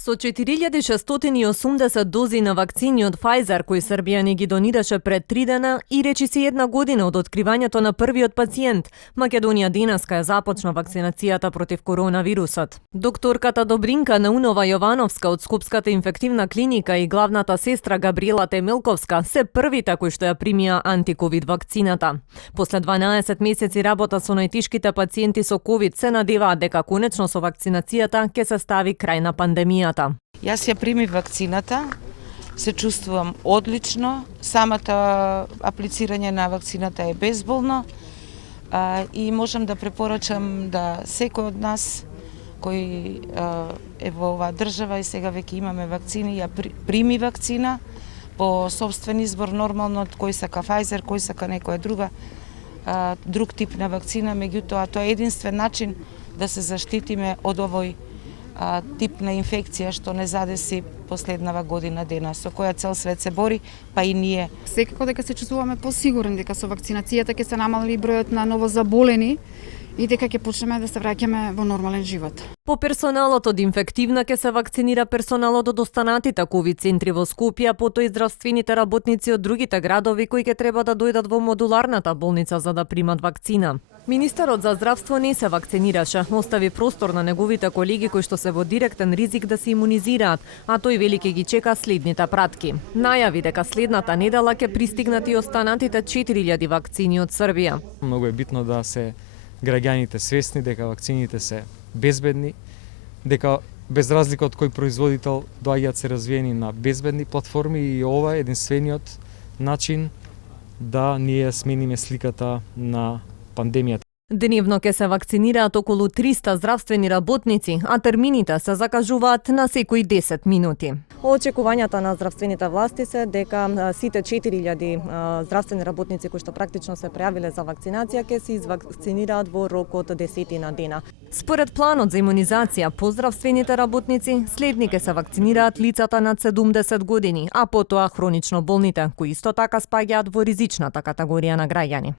Со 4680 дози на вакцини од Pfizer, кои Србија не ги донираше пред 3 дена, и речиси 1 година од откривањето на првиот пациент, Македонија денеска ја започна вакцинацијата против коронавирусот. Докторката Добринка Наунова Јовановска од Скопската инфективна клиника и главната сестра Габриела Темелковска се првите кои што ја примија антиковид вакцината. После 12 месеци работа со најтешките пациенти со ковид се надеваат дека конечно со вакцинацијата ќе се стави крај на пандемијата. Јас ја примив вакцината, се чувствувам одлично, самата аплицирање на вакцината е безболно и можам да препорачам да секој од нас кој е во оваа држава и сега веќе имаме вакцини, ја прими вакцина по собствен избор, нормално кој сака Pfizer, кој сака некоја друг тип на вакцина, меѓутоа тоа е единствен начин да се заштитиме од овој тип на инфекција што не задеси последнава година дена, со која цел свет се бори, па и ние. Секако дека се чувствуваме посигурни дека со вакцинацијата ќе се намали бројот на новозаболени и дека ќе почнеме да се враќаме во нормален живот. По персоналот од инфективна ќе се вакцинира персоналот од останатите ковид центри во Скопје, потоа и здравствените работници од другите градови кои ќе треба да дојдат во модуларната болница за да примат вакцина. Министерот за здравство не се вакцинираше, остави простор на неговите колеги кои што се во директен ризик да се имунизираат, а тој вели ќе ги чека следните пратки. Најави дека следната недела ќе пристигнат и останатите 4000 вакцини од Србија. Многу е битно да се граѓаните свесни дека вакцините се безбедни, дека без разлика од кој производител доаѓаат се развиени на безбедни платформи и ова е единствениот начин да ние смениме сликата на пандемијата. Дневно ќе се вакцинираат околу 300 здравствени работници, а термините се закажуваат на секои 10 минути. Очекувањата на здравствените власти се дека сите 4000 здравствени работници кои што практично се пријавиле за вакцинација ќе се извакцинираат во рок од 10 дена. Според планот за имунизација по здравствените работници, следни ќе се вакцинираат лицата над 70 години, а потоа хронично болните, кои исто така спаѓаат во ризичната категорија на граѓани.